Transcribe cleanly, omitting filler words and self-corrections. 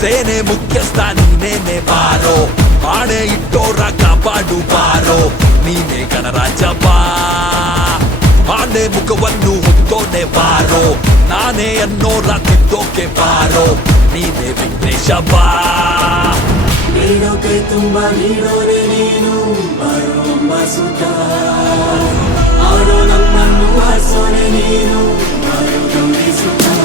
ಸೇನೆ ಮುಖ್ಯಸ್ಥ ನೀನೇನೆ ಬಾರೋ, ಆಣೆ ಇಟ್ಟೋರ ಕಾಪಾಡು ಬಾರೋ, ನೀನೇ ಗಣರಾಜ ಬಾ, ಆನೆ ಮುಖವನ್ನು ಹೊತ್ತೋನೆ ಬಾರೋ, ನಾನೇ ಅನ್ನೋರ ತಿದ್ದೋಕೆ ಬಾರೋ, ನೀನೇ ವಿಘ್ನೇಶ ಬಾ. ನೀಡೋಕೆ ತುಂಬಾ ನೀಡೋರೆ ನೀನು, ಬರೋ ಸುತ ಆಡೋ ನಮ್ಮನ್ನು ಹಾಸೋನೆ ನೀನು, ಬರೋ ಸುತ